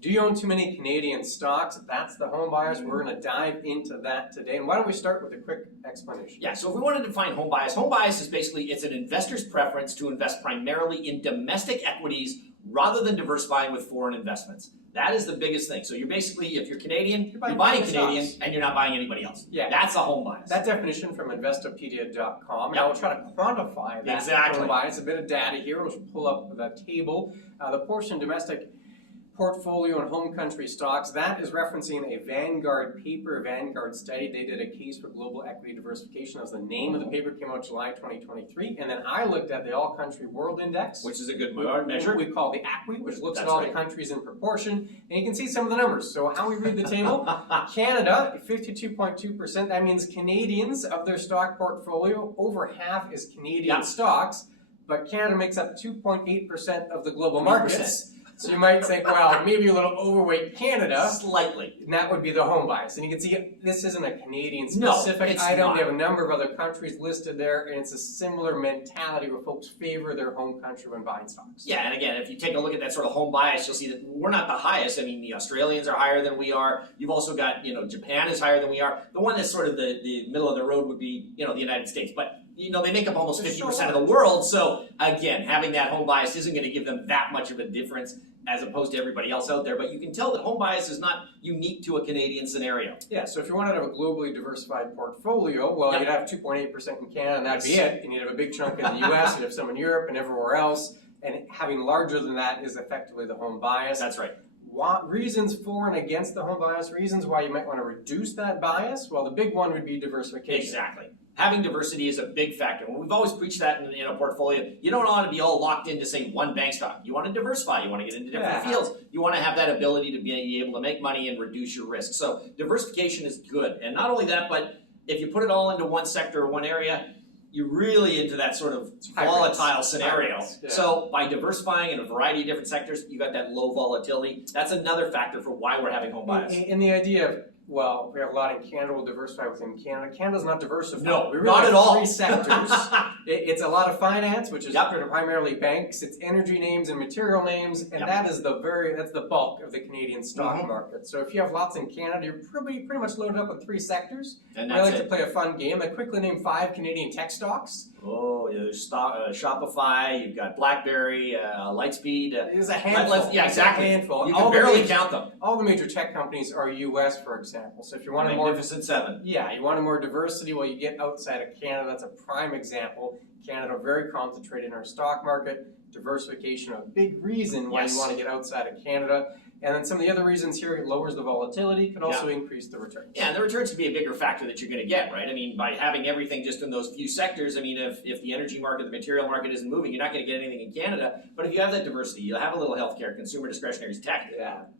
Do you own too many Canadian stocks? That's the home bias. We're going to dive into that today. And why don't we start with a quick explanation? Yeah, so if we wanted to define home bias is basically it's an investor's preference to invest primarily in domestic equities rather than diversifying with foreign investments. That is the biggest thing. So you're basically, if you're Canadian, you're buying Canadian stocks. and you're not buying anybody else. Yeah. That's a home bias. That definition from Investopedia.com. And I will try to quantify that home bias. A bit of data here. We'll pull up the table. The portion domestic portfolio and home country stocks, that is referencing a Vanguard paper, Vanguard study. They did a case for global equity diversification. That was the name of the paper, came out July 2023. And then I looked at the All Country World Index, which is a good measure. We call the ACWI, which looks at all the countries in proportion. And you can see some of the numbers. So how we read the table, Canada, 52.2%. That means Canadians of their stock portfolio, over half is Canadian stocks. But Canada makes up 2.8% of the global markets. So you might think, well, maybe a little overweight Canada. Slightly. And that would be the home bias. And you can see this isn't a Canadian-specific item. Not. They have a number of other countries listed there, and it's a similar mentality where folks favor their home country when buying stocks. Yeah, and again, if you take a look at that sort of home bias, you'll see that we're not the highest. I mean, the Australians are higher than we are. You've also got, Japan is higher than we are. The one that's sort of the middle of the road would be, the United States. But they make up almost 50% of the world. So again, having that home bias isn't going to give them that much of a difference as opposed to everybody else out there. But you can tell that home bias is not unique to a Canadian scenario. Yeah, so if you wanted to have a globally diversified portfolio, well, you'd have 2.8% in Canada, and that'd be it. And you'd have a big chunk in the US, you'd have some in Europe and everywhere else. And having larger than that is effectively the home bias. That's right. Reasons for and against the home bias, reasons why you might want to reduce that bias. Well, the big one would be diversification. Exactly. Having diversity is a big factor. We've always preached that in a portfolio. You don't want to be all locked into, say, one bank stock. You want to diversify. You want to get into different fields. You want to have that ability to be able to make money and reduce your risk. So diversification is good. And not only that, but if you put it all into one sector or one area, you're really into that sort of volatile scenario. So by diversifying in a variety of different sectors, you got that low volatility. That's another factor for why we're having home bias. And the idea of, well, we have a lot in Canada, we'll diversify within Canada. Canada's not diversified. No, we really not have at all. Three sectors. It's a lot of finance, which is primarily banks. It's energy names and material names, and that's the bulk of the Canadian stock market. So if you have lots in Canada, you're pretty much loaded up with three sectors. And I like to play a fun game. I quickly name 5 Canadian tech stocks. Oh, there's Shopify, you've got BlackBerry, Lightspeed. There's a handful. Yeah, exactly. A handful. You can barely count them. All the major tech companies are U.S., for example. So if you want Magnificent Seven. Yeah, you want more diversity, well, you get outside of Canada. That's a prime example. Canada, very concentrated in our stock market. Diversification, a big reason why you want to get outside of Canada. And then some of the other reasons here, it lowers the volatility, can also increase the returns. Yeah, and the returns can be a bigger factor that you're going to get, right? I mean, by having everything just in those few sectors, I mean, if the energy market, the material market isn't moving, you're not going to get anything in Canada. But if you have that diversity, you'll have a little healthcare, consumer discretionaries, tech.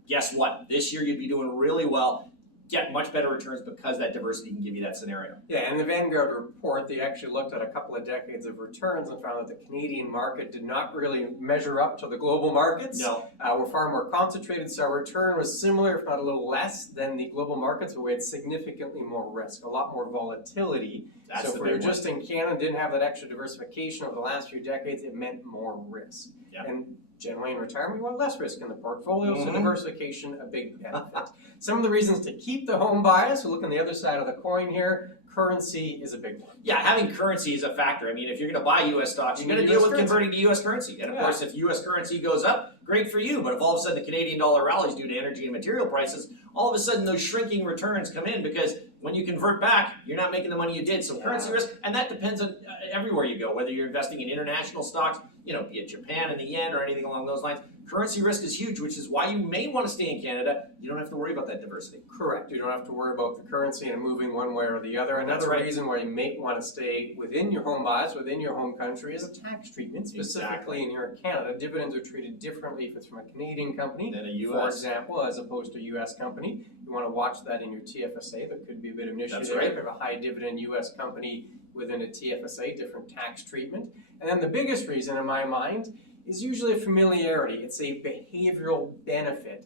Guess what? This year you'd be doing really well. Get much better returns because that diversity can give you that scenario. Yeah, and the Vanguard report, they actually looked at a couple of decades of returns and found that the Canadian market did not really measure up to the global markets. No. We're far more concentrated, so our return was similar, if not a little less, than the global markets, but we had significantly more risk, a lot more volatility. So if we were just in Canada, didn't have that extra diversification over the last few decades, it meant more risk. And generally in retirement, we want less risk in the portfolio, so diversification, a big benefit. Some of the reasons to keep the home bias, we look on the other side of the coin here, currency is a big one. Yeah, having currency is a factor. I mean, if you're going to buy U.S. stocks, you're going to deal with converting to U.S. currency. And of course, if U.S. currency goes up, great for you. But if all of a sudden the Canadian dollar rallies due to energy and material prices, all of a sudden those shrinking returns come in because when you convert back, you're not making the money you did. So currency risk, and that depends on everywhere you go, whether you're investing in international stocks, be it Japan and the yen or anything along those lines. Currency risk is huge, which is why you may want to stay in Canada. You don't have to worry about that diversity. Correct. You don't have to worry about the currency and moving one way or the other. Another reason why you may want to stay within your home bias, within your home country, is a tax treatment. Specifically in here in Canada, dividends are treated differently if it's from a Canadian company, than a U.S. for example, as opposed to a U.S. company. You want to watch that in your TFSA. There could be a bit of an issue there. If you have a high dividend U.S. company within a TFSA, different tax treatment. And then the biggest reason in my mind is usually a familiarity. It's a behavioral benefit.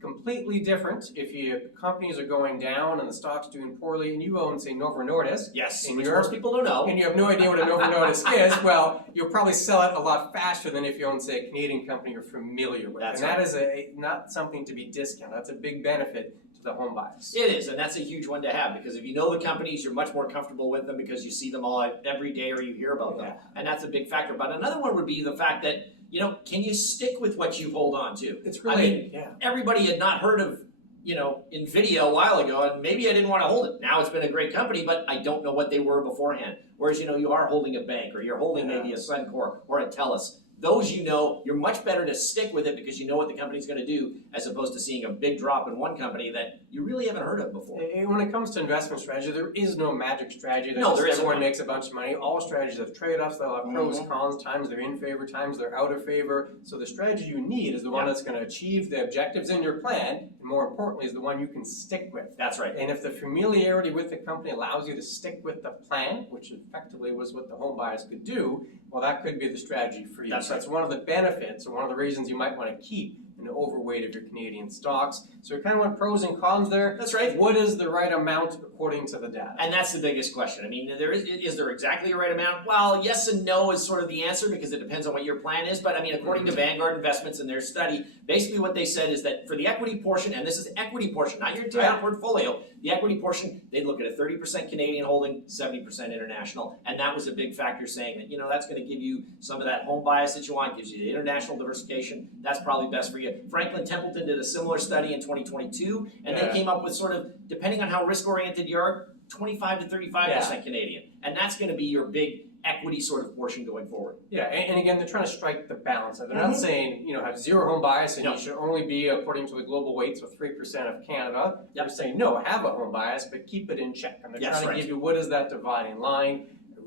Completely different if your companies are going down and the stock's doing poorly and you own, say, Novo Nordisk. Yes, and which you're- most people don't know. And you have no idea what a Novo Nordisk is, well, you'll probably sell it a lot faster than if you own, say, a Canadian company you're familiar with. That's and that is not something to be discounted. That's a big benefit to the home bias. It is, and that's a huge one to have, because if you know the companies, you're much more comfortable with them because you see them all every day or you hear about them. Yeah. And that's a big factor. But another one would be the fact that, can you stick with what you hold on to? It's related, I mean, yeah. everybody had not heard of, NVIDIA a while ago, and maybe I didn't want to hold it. Now it's been a great company, but I don't know what they were beforehand. Whereas, you are holding a bank, or you're holding maybe a Suncor or a TELUS. Those you're much better to stick with it because you know what the company's going to do, as opposed to seeing a big drop in one company that you really haven't heard of before. When it comes to investment strategy, there is no magic strategy that everyone makes a bunch of money. All strategies have trade-offs, they'll have pros, cons, times they're in favor, times they're out of favor. So the strategy you need is the one that's going to achieve the objectives in your plan, and more importantly is the one you can stick with. That's right. And if the familiarity with the company allows you to stick with the plan, which effectively was what the home bias could do, well, that could be the strategy for you. That's That's one of the benefits, or one of the reasons you might want to keep an overweight of your Canadian stocks. So we kind of went pros and cons there. That's right. What is the right amount according to the data? And that's the biggest question. I mean, is there exactly a right amount? Well, yes and no is sort of the answer, because it depends on what your plan is. But I mean, according to Vanguard Investments and their study, basically what they said is that for the equity portion, and this is equity portion, not your entire portfolio, the equity portion, they'd look at a 30% Canadian holding, 70% international. And that was a big factor, saying that, that's going to give you some of that home bias that you want, gives you the international diversification. That's probably best for you. Franklin Templeton did a similar study in 2022, and they came up with sort of, depending on how risk-oriented you are, 25 to 35% Canadian. And that's going to be your big equity sort of portion going forward. Yeah, and again, they're trying to strike the balance. They're not saying, have zero home bias and you should only be, according to the global weights, with 3% of Canada. They're saying, no, have a home bias, but keep it in check. And they're trying to give you, what is that dividing line?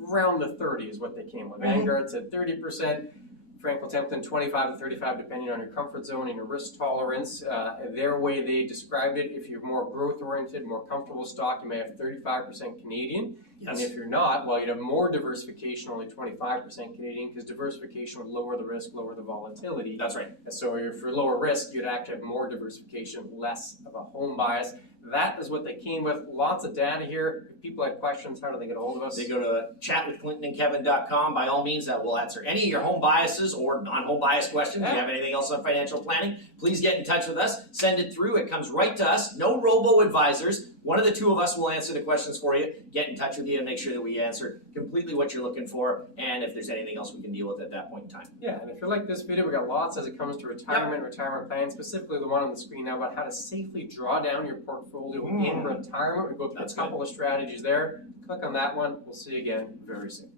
Around the 30 is what they came with. Vanguard said 30%. Franklin Templeton, 25 to 35, depending on your comfort zone and your risk tolerance. Their way they described it, if you're more growth-oriented, more comfortable stock, you may have 35% Canadian. Yes. And if you're not, well, you'd have more diversification, only 25% Canadian, because diversification would lower the risk, lower the volatility. That's right. And so if you're lower risk, you'd actually have more diversification, less of a home bias. That is what they came with. Lots of data here. If people have questions, how do they get a hold of us? They go to chatwithclintonandkevin.com. By all means, that will answer any of your home biases or non-home bias questions. If you have anything else on financial planning, please get in touch with us. Send it through. It comes right to us. No robo-advisors. One of the two of us will answer the questions for you. Get in touch with you and make sure that we answer completely what you're looking for, and if there's anything else we can deal with at that point in time. Yeah, and if you like this video, we got lots as it comes to retirement planning, specifically the one on the screen now about how to safely draw down your portfolio in retirement. We go through a couple of strategies there. Click on that one. We'll see you again very soon.